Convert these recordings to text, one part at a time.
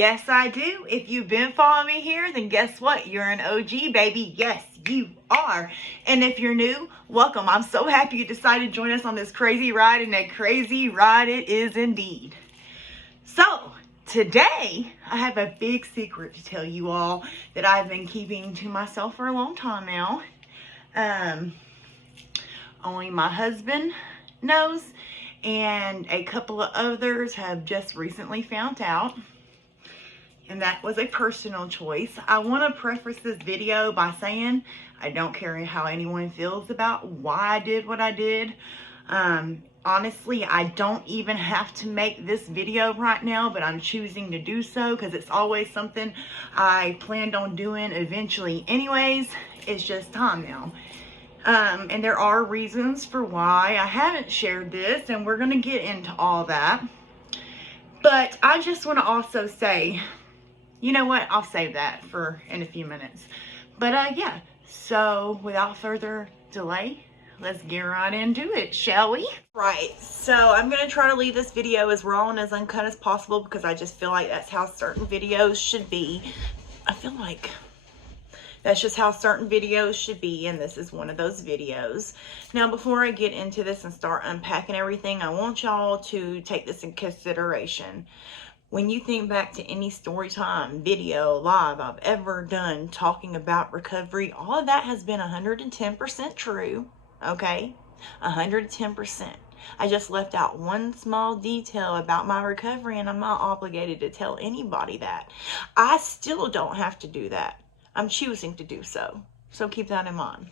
Yes, I do. If you've been following me here, then guess what? You're an OG, baby. Yes, you are. And if you're new, welcome. I'm so happy you decided to join us on this crazy ride, and a crazy ride it is indeed. So, today, I have a big secret to tell you all that I've been keeping to myself for a long time now. Only my husband knows, and a couple of others have just recently found out. And that was a personal choice. I want to preface this video by saying I don't care how anyone feels about why I did what I did. Honestly, I don't even have to make this video right now, but I'm choosing to do so because it's always something I planned on doing eventually anyways. It's just time now. And there are reasons for why I haven't shared this, and we're going to get into all that. But I just want to also say, you know what? I'll save that for in a few minutes. But yeah, so without further delay, let's get right into it, shall we? Right, so I'm going to try to leave this video as raw and as uncut as possible because I just feel like that's how certain videos should be. I feel like that's just how certain videos should be, and this is one of those videos. Now, before I get into this and start unpacking everything, I want y'all to take this in consideration. When you think back to any story time, video, live I've ever done talking about recovery, all of that has been 110% true, okay? 110%. I just left out one small detail about my recovery, and I'm not obligated to tell anybody that. I still don't have to do that. I'm choosing to do so. So keep that in mind.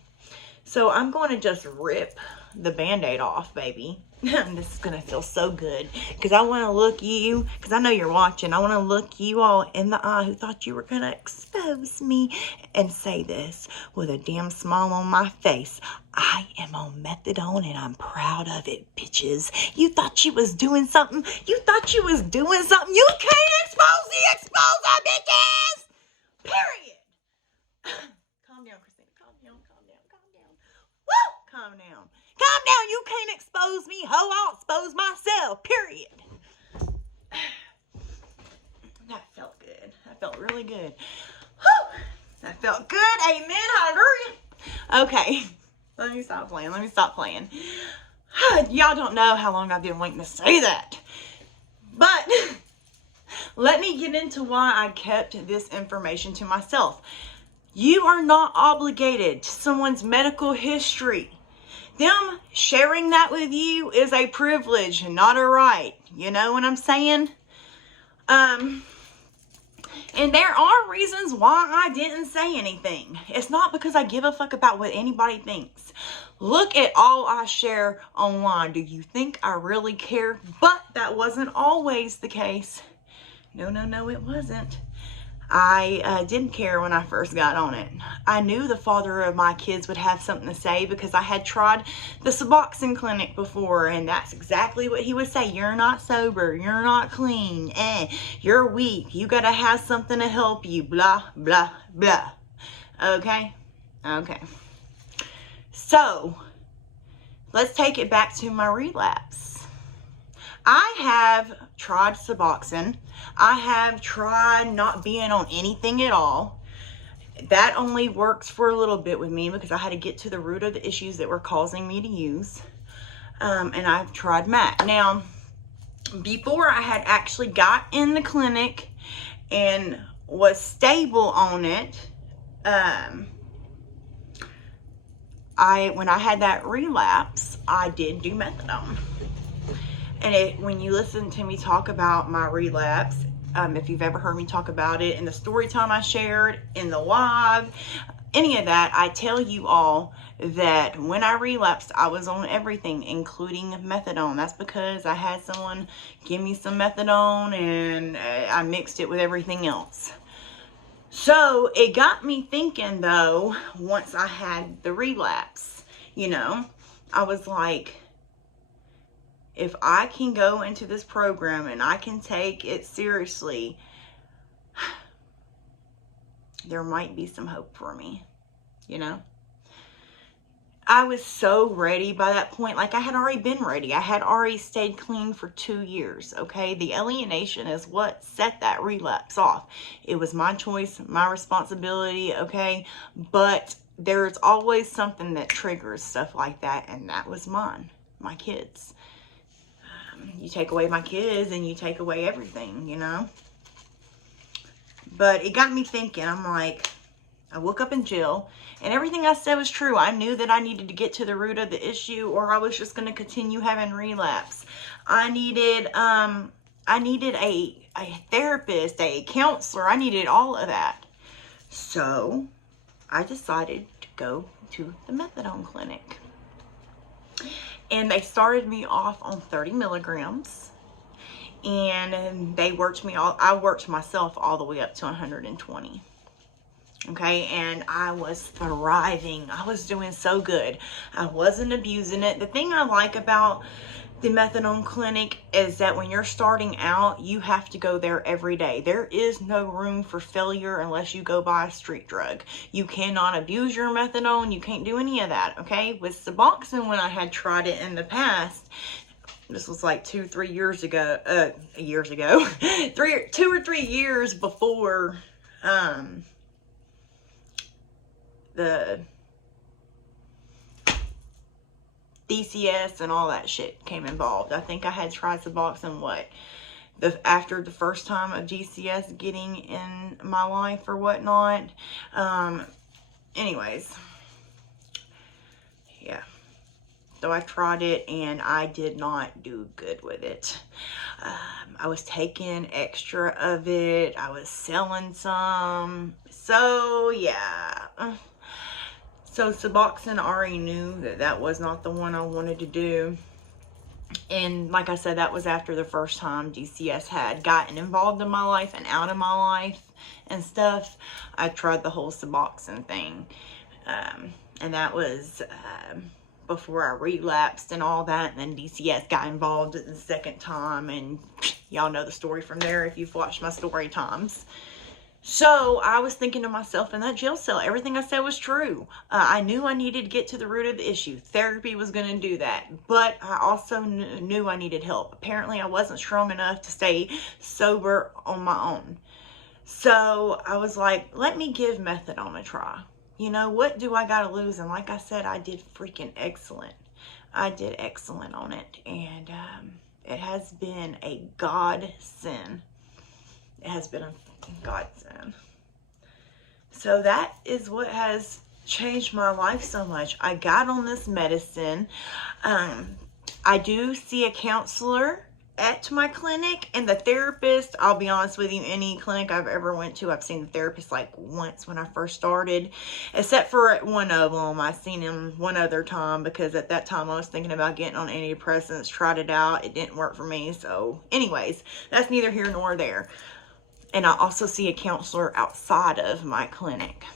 So I'm going to just rip the Band-Aid off, baby. This is going to feel so good because I want to look you, because I know you're watching, I want to look you all in the eye who thought you were going to expose me and say this with a damn smile on my face. I am on methadone and I'm proud of it, bitches. You thought you was doing something? You thought you was doing something? You can't expose the exposer, bitches! Period. Calm down, Christina. Calm down, calm down, calm down. Woo! Calm down. Calm down. You can't expose me, ho. I'll expose myself. Period. That felt good. That felt really good. Whew! That felt good. Amen. Hallelujah. Okay. Let me stop playing. Let me stop playing. Y'all don't know how long I've been waiting to say that. But let me get into why I kept this information to myself. You are not obligated to someone's medical history. Them sharing that with you is a privilege and not a right. You know what I'm saying? And there are reasons why I didn't say anything. It's not because I give a fuck about what anybody thinks. Look at all I share online. Do you think I really care? But that wasn't always the case. No, it wasn't. I didn't care when I first got on it. I knew the father of my kids would have something to say because I had tried the Suboxone clinic before, and that's exactly what he would say. You're not sober. You're not clean. You're weak. You gotta have something to help you. Blah, blah, blah. Okay? Okay. So, let's take it back to my relapse. I have tried Suboxone. I have tried not being on anything at all. That only works for a little bit with me because I had to get to the root of the issues that were causing me to use. And I've tried MAC. Now, before I had actually got in the clinic and was stable on it, when I had that relapse, I did do methadone. And when you listen to me talk about my relapse, if you've ever heard me talk about it in the story time I shared, in the live, any of that, I tell you all that when I relapsed, I was on everything, including methadone. That's because I had someone give me some methadone and I mixed it with everything else. So it got me thinking, though, once I had the relapse, I was like, if I can go into this program and I can take it seriously, there might be some hope for me, I was so ready by that point. Like, I had already been ready. I had already stayed clean for 2 years, okay? The alienation is what set that relapse off. It was my choice, my responsibility, okay? But there's always something that triggers stuff like that, and that was mine, my kids. You take away my kids and you take away everything, you know? But it got me thinking. I'm like, I woke up in jail and everything I said was true. I knew that I needed to get to the root of the issue, or I was just going to continue having relapse. I needed a therapist, a counselor. I needed all of that. So I decided to go to the methadone clinic. And they started me off on 30 milligrams. And they worked me I worked myself all the way up to 120. Okay, and I was thriving. I was doing so good. I wasn't abusing it. The thing I like about the methadone clinic is that when you're starting out, you have to go there every day. There is no room for failure unless you go buy a street drug. You cannot abuse your methadone. You can't do any of that, okay? With Suboxone, when I had tried it in the past, this was like 2 or 3 years ago, 2 or 3 years before, the DCS and all that shit came involved. I think I had tried Suboxone, after the first time of DCS getting in my life or whatnot. Anyways, yeah. So I tried it and I did not do good with it. I was taking extra of it. I was selling some. So yeah. So Suboxone, already knew that that was not the one I wanted to do. And like I said, that was after the first time DCS had gotten involved in my life and out of my life and stuff. I tried the whole Suboxone thing. And that was before I relapsed and all that. And then DCS got involved the second time. And y'all know the story from there if you've watched my story times. So I was thinking to myself, in that jail cell, everything I said was true. I knew I needed to get to the root of the issue. Therapy was going to do that. But I also knew I needed help. Apparently, I wasn't strong enough to stay sober on my own. So I was like, let me give methadone a try. You know, what do I got to lose? And like I said, I did freaking excellent. I did excellent on it. And it has been a godsend. It has been a godsend. So that is what has changed my life so much. I got on this medicine. I do see a counselor at my clinic, and the therapist, I'll be honest with you, any clinic I've ever went to, I've seen the therapist like once when I first started, except for at one of them. I seen him one other time because at that time I was thinking about getting on antidepressants, tried it out, it didn't work for me. So anyways, that's neither here nor there. And I also see a counselor outside of my clinic.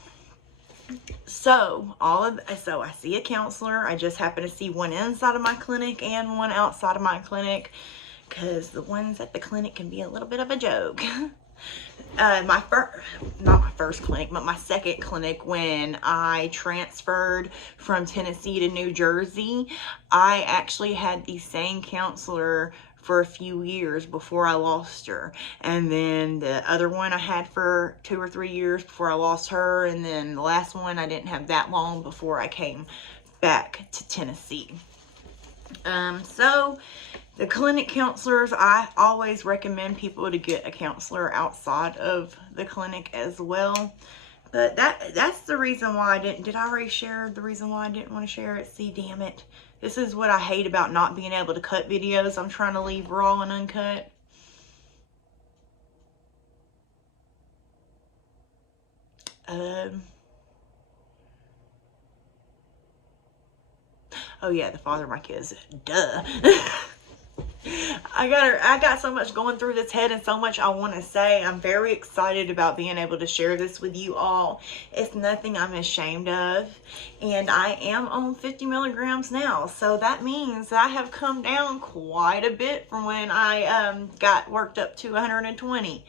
So I see a counselor. I just happen to see one inside of my clinic and one outside of my clinic, because the ones at the clinic can be a little bit of a joke. Not my first clinic, but my second clinic, when I transferred from Tennessee to New Jersey, I actually had the same counselor for a few years before I lost her. And then the other one I had for 2 or 3 years before I lost her. And then the last one I didn't have that long before I came back to Tennessee. So the clinic counselors, I always recommend people to get a counselor outside of the clinic as well. But that's the reason why I didn't. Did I already share the reason why I didn't want to share it? See, damn it. This is what I hate about not being able to cut videos. I'm trying to leave raw and uncut. Oh yeah, the father of my kids. Duh. I got so much going through this head and so much I want to say. I'm very excited about being able to share this with you all. It's nothing I'm ashamed of. And I am on 50 milligrams now. So that means that I have come down quite a bit from when I got worked up to 120.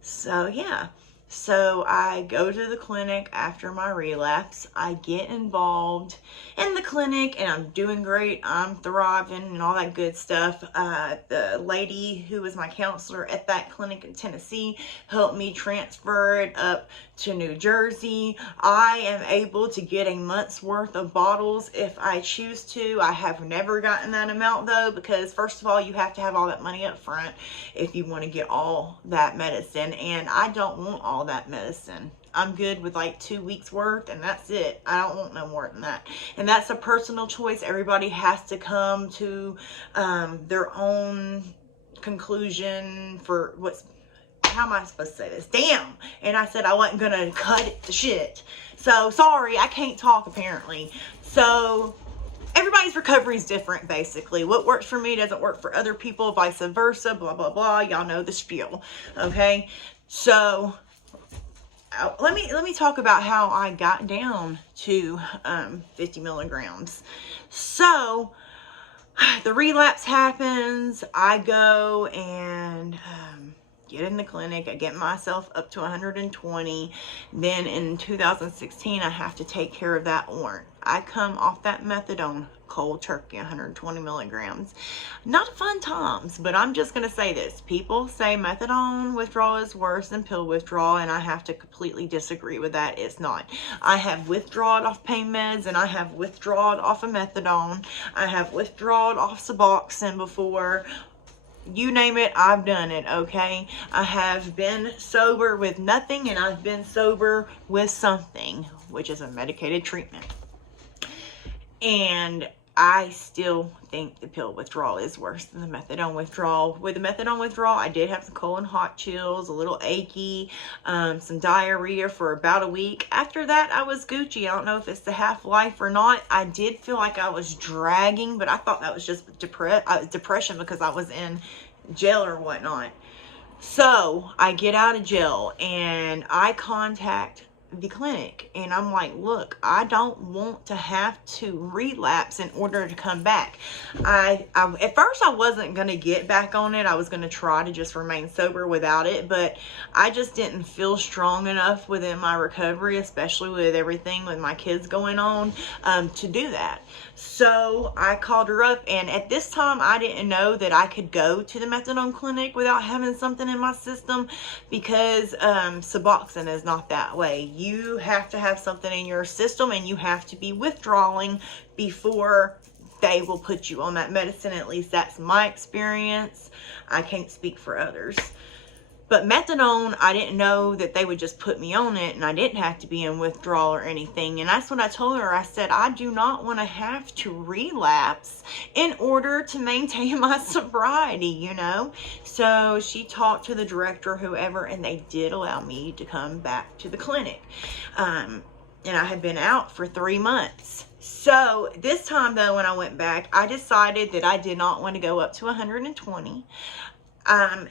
So yeah. So I go to the clinic after my relapse. I get involved in the clinic and I'm doing great. I'm thriving and all that good stuff. The lady who was my counselor at that clinic in Tennessee helped me transfer it up to New Jersey. I am able to get a month's worth of bottles if I choose to. I have never gotten that amount though, because first of all, you have to have all that money up front if you want to get all that medicine, and I don't want all that medicine. I'm good with like 2 weeks worth and that's it. I don't want no more than that. And that's a personal choice. Everybody has to come to their own conclusion for how am I supposed to say this? Damn. And I said I wasn't going to cut the shit. So sorry, I can't talk apparently. So everybody's recovery is different, basically. What works for me doesn't work for other people, vice versa, blah, blah, blah. Y'all know the spiel, okay? So let me talk about how I got down to 50 milligrams. So the relapse happens. I go and get in the clinic. I get myself up to 120. Then in 2016, I have to take care of that orange. I come off that methadone cold turkey, 120 milligrams. Not fun times, but I'm just going to say this. People say methadone withdrawal is worse than pill withdrawal, and I have to completely disagree with that. It's not. I have withdrawn off pain meds, and I have withdrawn off of methadone. I have withdrawn off Suboxone before. You name it, I've done it, okay? I have been sober with nothing, and I've been sober with something, which is a medicated treatment. And I still think the pill withdrawal is worse than the methadone withdrawal. With the methadone withdrawal, I did have the cold and hot chills, a little achy, some diarrhea for about a week. After that, I was Gucci. I don't know if it's the half-life or not. I did feel like I was dragging, but I thought that was just depression because I was in jail or whatnot. So I get out of jail and I contact the clinic and I'm like, look, I don't want to have to relapse in order to come back. I at first I wasn't going to get back on it. I was going to try to just remain sober without it, but I just didn't feel strong enough within my recovery, especially with everything with my kids going on, to do that. So I called her up, and at this time I didn't know that I could go to the methadone clinic without having something in my system, because Suboxone is not that way. You have to have something in your system and you have to be withdrawing before they will put you on that medicine. At least that's my experience. I can't speak for others. But methadone, I didn't know that they would just put me on it and I didn't have to be in withdrawal or anything. And that's what I told her. I said, I do not want to have to relapse in order to maintain my sobriety, you know. So she talked to the director, whoever, and they did allow me to come back to the clinic. And I had been out for 3 months. So this time though, when I went back, I decided that I did not want to go up to 120.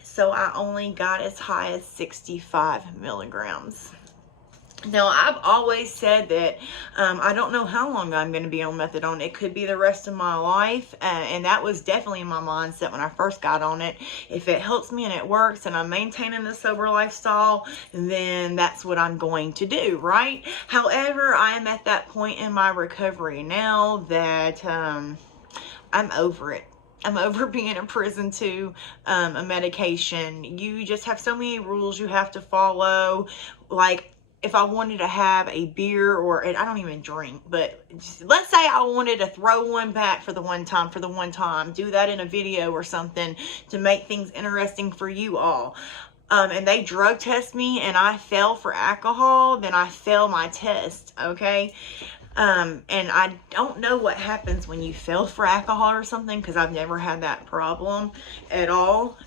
So I only got as high as 65 milligrams. Now, I've always said that I don't know how long I'm going to be on methadone. It could be the rest of my life, and that was definitely my mindset when I first got on it. If it helps me and it works and I'm maintaining the sober lifestyle, then that's what I'm going to do, right? However, I am at that point in my recovery now that I'm over it. I'm over being in prison to a medication. You just have so many rules you have to follow. Like, if I wanted to have a beer, or, and I don't even drink, but let's say I wanted to throw one back for the one time, do that in a video or something to make things interesting for you all. And they drug test me and I fail for alcohol, then I fail my test, okay? And I don't know what happens when you fail for alcohol or something, because I've never had that problem at all.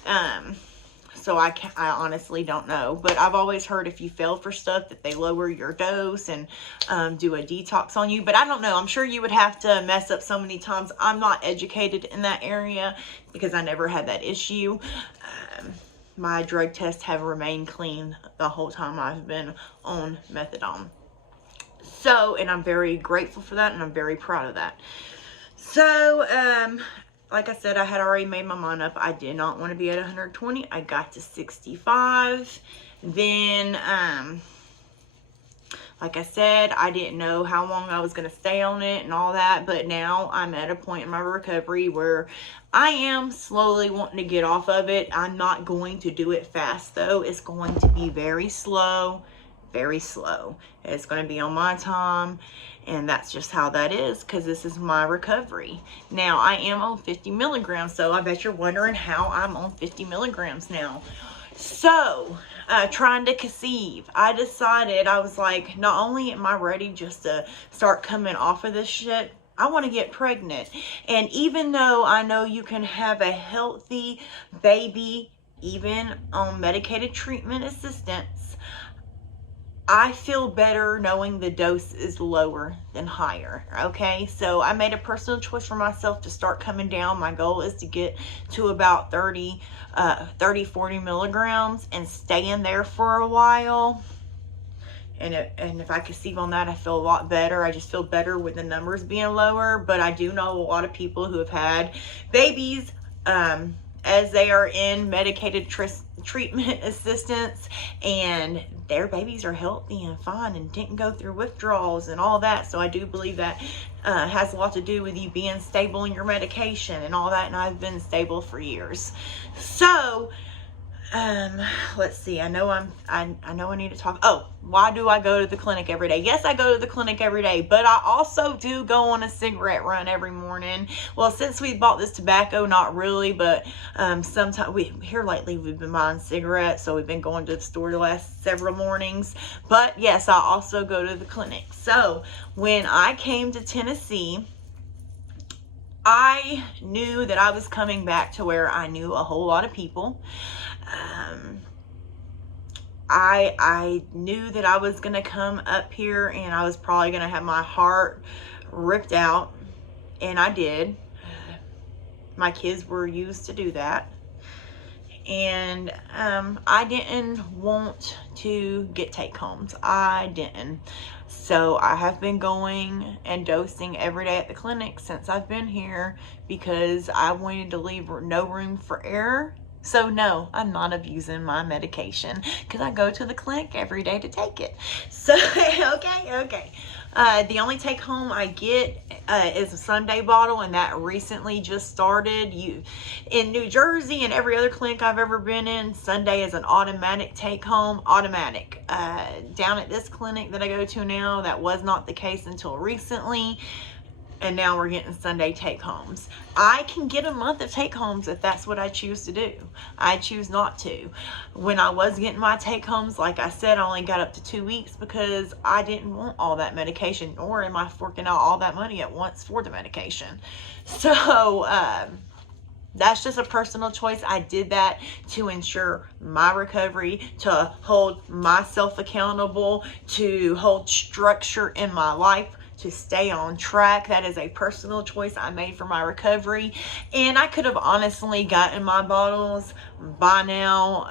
So I honestly don't know, but I've always heard if you fail for stuff that they lower your dose and do a detox on you. But I don't know. I'm sure you would have to mess up so many times. I'm not educated in that area because I never had that issue. My drug tests have remained clean the whole time I've been on methadone. So, and I'm very grateful for that, and I'm very proud of that. So, like I said, I had already made my mind up. I did not want to be at 120. I got to 65. Then, like I said, I didn't know how long I was going to stay on it and all that, but now I'm at a point in my recovery where I am slowly wanting to get off of it. I'm not going to do it fast though. It's going to be very slow, very slow. It's going to be on my time, and that's just how that is, because this is my recovery. Now, I am on 50 milligrams, so I bet you're wondering how I'm on 50 milligrams now. So, trying to conceive, I decided, I was like, not only am I ready just to start coming off of this shit, I want to get pregnant. And even though I know you can have a healthy baby even on medicated treatment assistance, I feel better knowing the dose is lower than higher, okay? So I made a personal choice for myself to start coming down. My goal is to get to about 40 milligrams and stay in there for a while. And if I conceive on that, I feel a lot better. I just feel better with the numbers being lower. But I do know a lot of people who have had babies as they are in medicated treatment assistance, and their babies are healthy and fine and didn't go through withdrawals and all that. So I do believe that has a lot to do with you being stable in your medication and all that, and I've been stable for years. So let's see, I know I need to talk. Oh, why do I go to the clinic every day? Yes, I go to the clinic every day, but I also do go on a cigarette run every morning. Well, since we bought this tobacco, not really, but sometimes here lately we've been buying cigarettes, so we've been going to the store the last several mornings. But yes, I also go to the clinic. So when I came to Tennessee, I knew that I was coming back to where I knew a whole lot of people. I knew that I was going to come up here and I was probably going to have my heart ripped out, and I did. My kids were used to do that, and I didn't want to get take-homes. I didn't. So I have been going and dosing every day at the clinic since I've been here, because I wanted to leave no room for error. So no, I'm not abusing my medication, because I go to the clinic every day to take it. So, okay. The only take home I get is a Sunday bottle, and that recently just started. In New Jersey and every other clinic I've ever been in, Sunday is an automatic take home, automatic. Down at this clinic that I go to now, that was not the case until recently. And now we're getting Sunday take-homes. I can get a month of take-homes if that's what I choose to do. I choose not to. When I was getting my take-homes, like I said, I only got up to 2 weeks because I didn't want all that medication, nor am I forking out all that money at once for the medication. So, that's just a personal choice. I did that to ensure my recovery, to hold myself accountable, to hold structure in my life, to stay on track. That is a personal choice I made for my recovery. And I could have honestly gotten my bottles by now.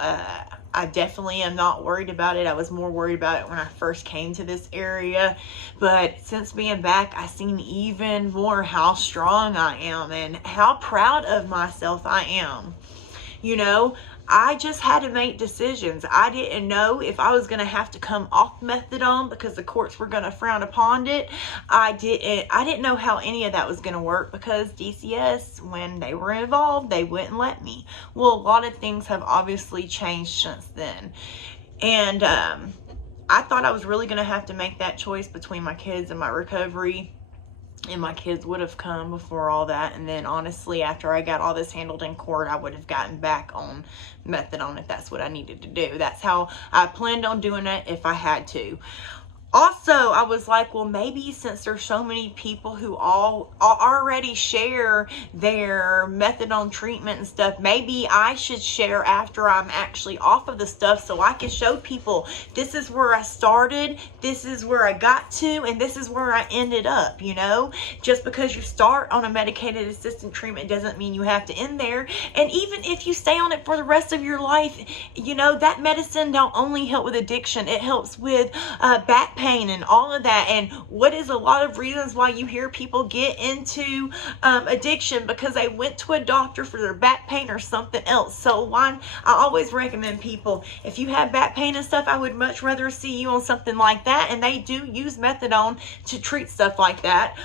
I definitely am not worried about it. I was more worried about it when I first came to this area. But since being back, I've seen even more how strong I am and how proud of myself I am. You know, I just had to make decisions. I didn't know if I was going to have to come off methadone because the courts were going to frown upon it. I didn't know how any of that was going to work, because DCS, when they were involved, they wouldn't let me. Well, a lot of things have obviously changed since then. And I thought I was really going to have to make that choice between my kids and my recovery. And my kids would have come before all that. And then honestly, after I got all this handled in court, I would have gotten back on methadone if that's what I needed to do. That's how I planned on doing it if I had to. Also, I was like, well, maybe since there's so many people who all already share their methadone treatment and stuff, maybe I should share after I'm actually off of the stuff, so I can show people this is where I started, this is where I got to, and this is where I ended up. You know, just because you start on a medicated assisted treatment doesn't mean you have to end there. And even if you stay on it for the rest of your life, you know, that medicine don't only help with addiction, it helps with back pain, pain and all of that. And what is a lot of reasons why you hear people get into addiction? Because they went to a doctor for their back pain or something else. So I always recommend people, if you have back pain and stuff, I would much rather see you on something like that. And they do use methadone to treat stuff like that,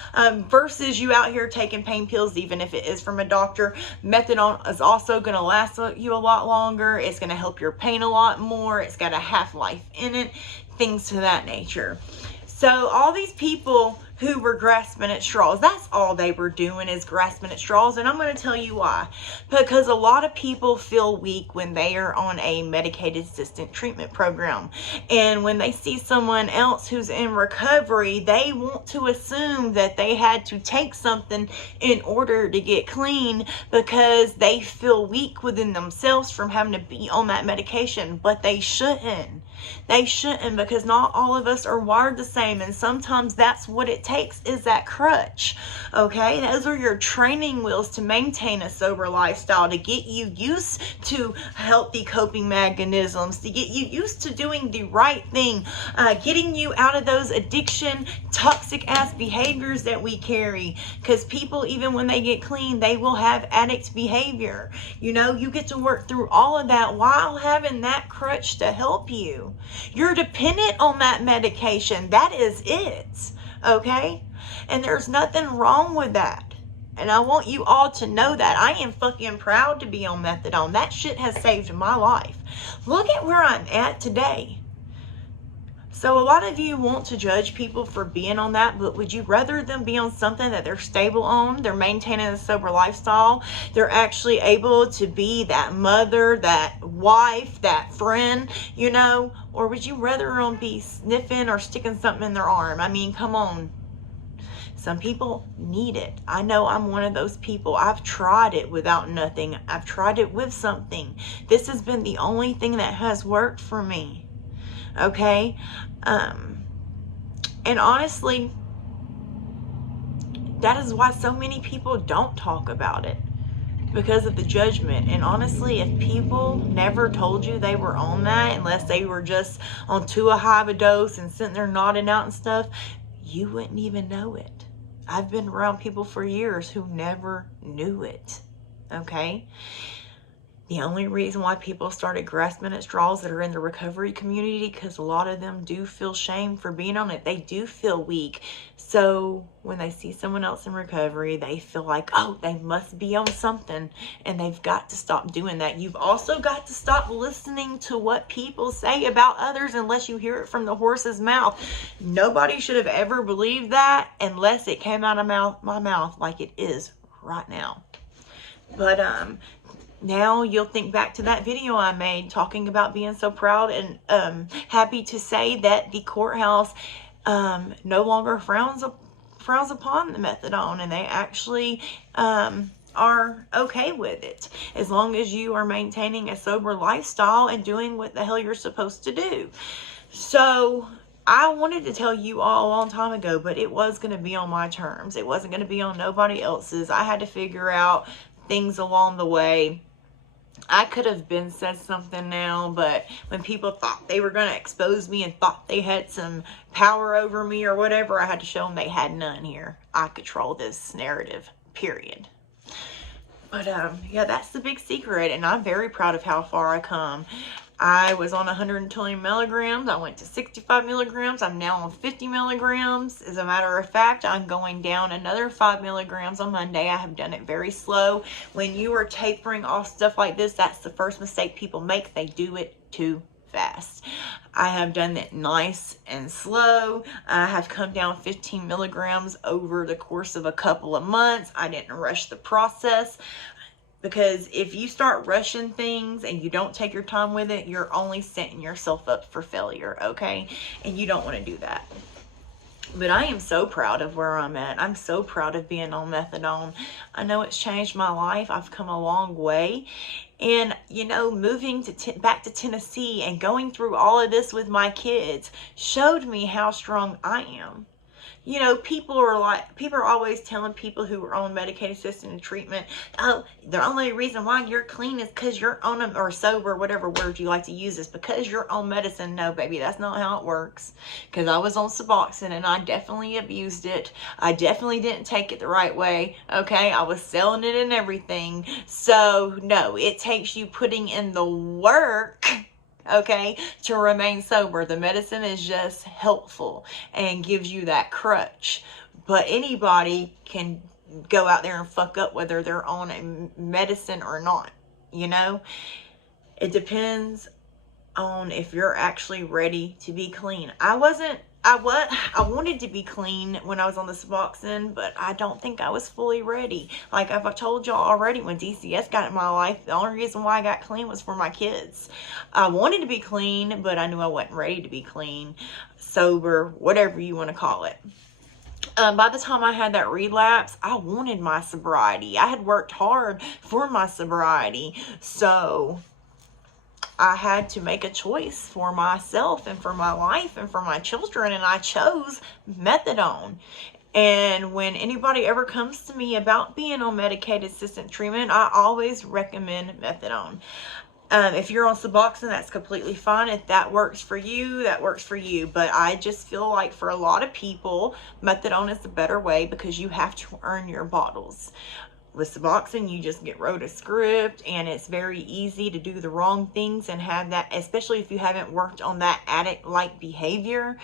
versus you out here taking pain pills, even if it is from a doctor. Methadone is also going to last you a lot longer. It's going to help your pain a lot more. It's got a half-life in it, things to that nature. So all these people who were grasping at straws, that's all they were doing, is grasping at straws. And I'm going to tell you why. Because a lot of people feel weak when they are on a medicated assisted treatment program. And when they see someone else who's in recovery, they want to assume that they had to take something in order to get clean, because they feel weak within themselves from having to be on that medication. But they shouldn't. They shouldn't, because not all of us are wired the same. And sometimes that's what it takes, is that crutch. Okay, those are your training wheels to maintain a sober lifestyle, to get you used to healthy coping mechanisms, to get you used to doing the right thing, getting you out of those addiction, toxic ass behaviors that we carry. Because people, even when they get clean, they will have addict behavior. You know, you get to work through all of that while having that crutch to help you. You're dependent on that medication. That is it. Okay? And there's nothing wrong with that. And I want you all to know that. I am fucking proud to be on methadone. That shit has saved my life. Look at where I'm at today. So a lot of you want to judge people for being on that, but would you rather them be on something that they're stable on, they're maintaining a sober lifestyle, they're actually able to be that mother, that wife, that friend, you know? Or would you rather them be sniffing or sticking something in their arm? I mean, come on. Some people need it. I know I'm one of those people. I've tried it without nothing. I've tried it with something. This has been the only thing that has worked for me. Okay? And honestly, that is why so many people don't talk about it, because of the judgment. And honestly, if people never told you they were on that, unless they were just on too high of a dose and sitting there nodding out and stuff, you wouldn't even know it. I've been around people for years who never knew it. Okay? The only reason why people started grasping at straws that are in the recovery community, because a lot of them do feel shame for being on it. They do feel weak. So when they see someone else in recovery, they feel like, oh, they must be on something. And they've got to stop doing that. You've also got to stop listening to what people say about others unless you hear it from the horse's mouth. Nobody should have ever believed that unless it came out of my mouth like it is right now. But now you'll think back to that video I made talking about being so proud and happy to say that the courthouse no longer frowns upon the methadone, and they actually are okay with it as long as you are maintaining a sober lifestyle and doing what the hell you're supposed to do. So I wanted to tell you all a long time ago, but it was going to be on my terms. It wasn't going to be on nobody else's. I had to figure out things along the way. I could have been said something now, but when people thought they were going to expose me and thought they had some power over me or whatever, I had to show them they had none here. I control this narrative, period. But yeah, that's the big secret, and I'm very proud of how far I come. I was on 120 milligrams. I went to 65 milligrams. I'm now on 50 milligrams. As a matter of fact, I'm going down another 5 milligrams on Monday. I have done it very slow. When you are tapering off stuff like this, that's the first mistake people make. They do it too fast. I have done it nice and slow. I have come down 15 milligrams over the course of a couple of months. I didn't rush the process. Because if you start rushing things and you don't take your time with it, you're only setting yourself up for failure, okay? And you don't want to do that. But I am so proud of where I'm at. I'm so proud of being on methadone. I know it's changed my life. I've come a long way. And, you know, moving back to Tennessee and going through all of this with my kids showed me how strong I am. you know, people are always telling people who are on medicated assisted treatment, oh, the only reason why you're clean is because you're on them, or sober, whatever word you like to use, is because you're on medicine. No, baby, that's not how it works. Because I was on Suboxone and I definitely abused it. I definitely didn't take it the right way. Okay, I was selling it and everything. So no, it takes you putting in the work, okay, to remain sober. The medicine is just helpful and gives you that crutch. But anybody can go out there and fuck up whether they're on a medicine or not. You know, it depends on if you're actually ready to be clean. I wanted to be clean when I was on the Suboxone, but I don't think I was fully ready. Like I've told y'all already, when DCS got in my life, the only reason why I got clean was for my kids. I wanted to be clean, but I knew I wasn't ready to be clean, sober, whatever you want to call it. By the time I had that relapse, I wanted my sobriety. I had worked hard for my sobriety. So I had to make a choice for myself and for my life and for my children, and I chose methadone. And when anybody ever comes to me about being on medicated assisted treatment, I always recommend methadone. If you're on Suboxone, that's completely fine. If that works for you, that works for you. But I just feel like for a lot of people, methadone is the better way because you have to earn your bottles. With Suboxone, you just get wrote a script, and it's very easy to do the wrong things and have that, especially if you haven't worked on that addict-like behavior.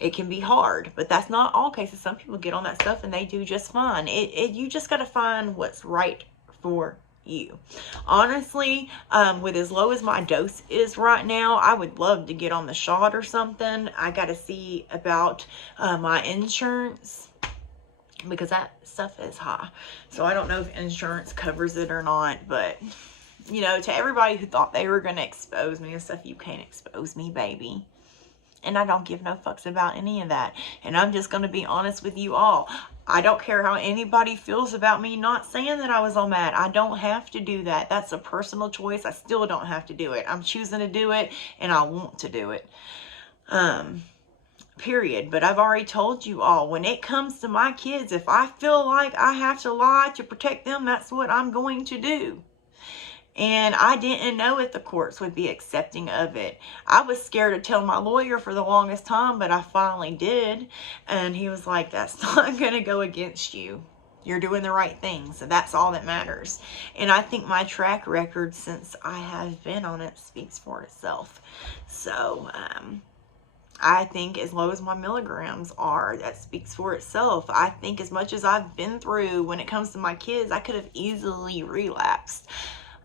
It can be hard, but that's not all cases. Some people get on that stuff and they do just fine. You just got to find what's right for you. Honestly, with as low as my dose is right now, I would love to get on the shot or something. I got to see about my insurance, because that stuff is high. So I don't know if insurance covers it or not, but you know, to everybody who thought they were going to expose me and stuff, you can't expose me, baby. And I don't give no fucks about any of that. And I'm just going to be honest with you all. I don't care how anybody feels about me not saying that I was on mad. I don't have to do that. That's a personal choice. I still don't have to do it. I'm choosing to do it, and I want to do it. Period. But I've already told you all, when it comes to my kids, if I feel like I have to lie to protect them, that's what I'm going to do. And I didn't know if the courts would be accepting of it. I was scared to tell my lawyer for the longest time, but I finally did. And he was like, that's not going to go against you. You're doing the right thing. So that's all that matters. And I think my track record since I have been on it speaks for itself. So, I think as low as my milligrams are, that speaks for itself. I think as much as I've been through when it comes to my kids, I could have easily relapsed.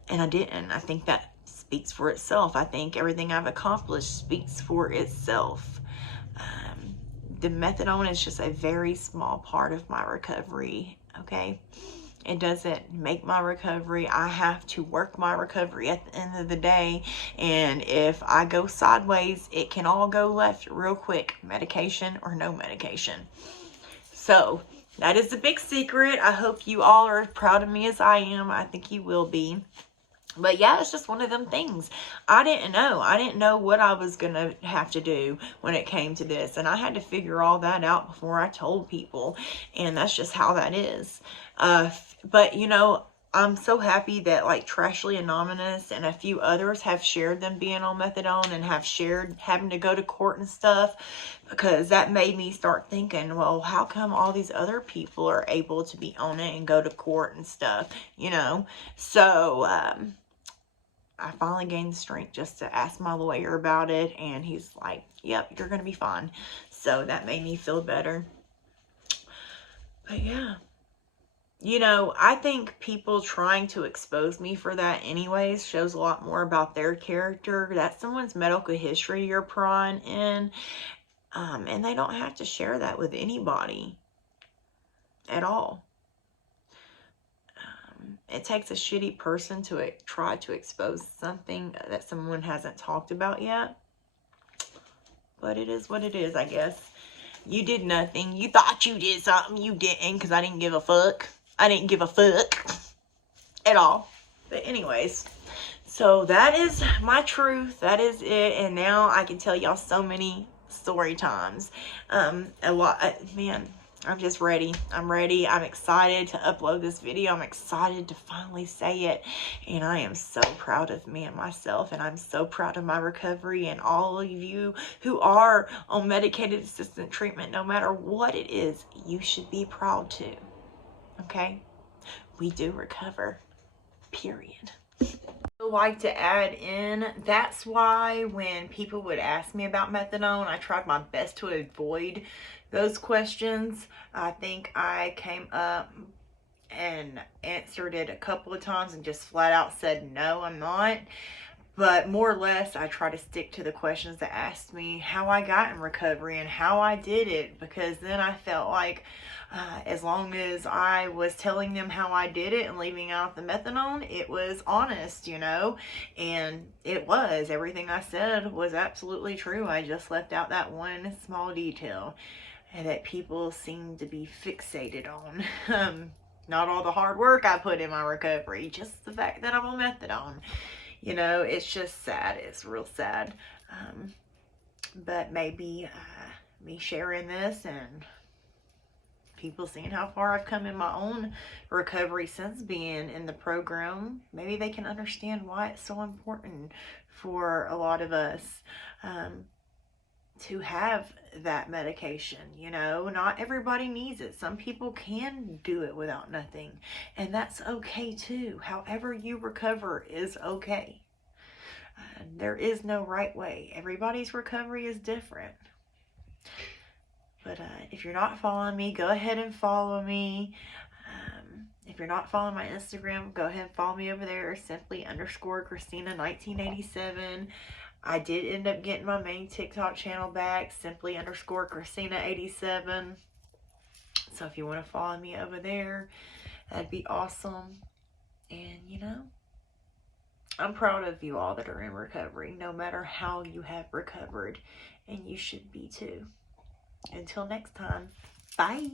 And I didn't. I think that speaks for itself. I think everything I've accomplished speaks for itself. The methadone is just a very small part of my recovery, okay? It doesn't make my recovery. I have to work my recovery at the end of the day. And if I go sideways, it can all go left real quick. Medication or no medication. So that is the big secret. I hope you all are as proud of me as I am. I think you will be. But yeah, it's just one of them things. I didn't know. I didn't know what I was going to have to do when it came to this. And I had to figure all that out before I told people. And that's just how that is. But, you know, I'm so happy that like Trashly Anonymous and a few others have shared them being on methadone and have shared having to go to court and stuff. Because that made me start thinking, well, how come all these other people are able to be on it and go to court and stuff, you know? So, I finally gained the strength just to ask my lawyer about it, and he's like, yep, you're going to be fine. So that made me feel better. But yeah, you know, I think people trying to expose me for that anyways shows a lot more about their character. That's someone's medical history you're prying in, and they don't have to share that with anybody at all. It takes a shitty person to try to expose something that someone hasn't talked about yet. But it is what it is, I guess. You did nothing. You thought you did something. You didn't, because I didn't give a fuck. I didn't give a fuck at all. But anyways, so that is my truth. That is it. And now I can tell y'all so many story times. A lot, man, I'm just ready. I'm ready. I'm excited to upload this video. I'm excited to finally say it. And I am so proud of me and myself. And I'm so proud of my recovery, and all of you who are on medicated assisted treatment. No matter what it is, you should be proud too. Okay? We do recover. Period. Like to add in, that's why when people would ask me about methadone, I tried my best to avoid those questions. I think I came up and answered it a couple of times and just flat out said no, I'm not. But more or less, I try to stick to the questions that asked me how I got in recovery and how I did it, because then I felt like as long as I was telling them how I did it and leaving out the methadone, it was honest, you know, and it was. Everything I said was absolutely true. I just left out that one small detail that people seem to be fixated on. Not all the hard work I put in my recovery, just the fact that I'm on methadone. You know, it's just sad. It's real sad. But maybe me sharing this and people seeing how far I've come in my own recovery since being in the program, maybe they can understand why it's so important for a lot of us to have that medication. You know, not everybody needs it. Some people can do it without nothing, and that's okay too. However you recover is okay. There is no right way. Everybody's recovery is different. But if you're not following me, go ahead and follow me. If you're not following my Instagram, go ahead and follow me over there, simply_Christina1987. I did end up getting my main TikTok channel back, simply_Christina87. So if you want to follow me over there, that'd be awesome. And you know, I'm proud of you all that are in recovery, no matter how you have recovered, and you should be too. Until next time, bye.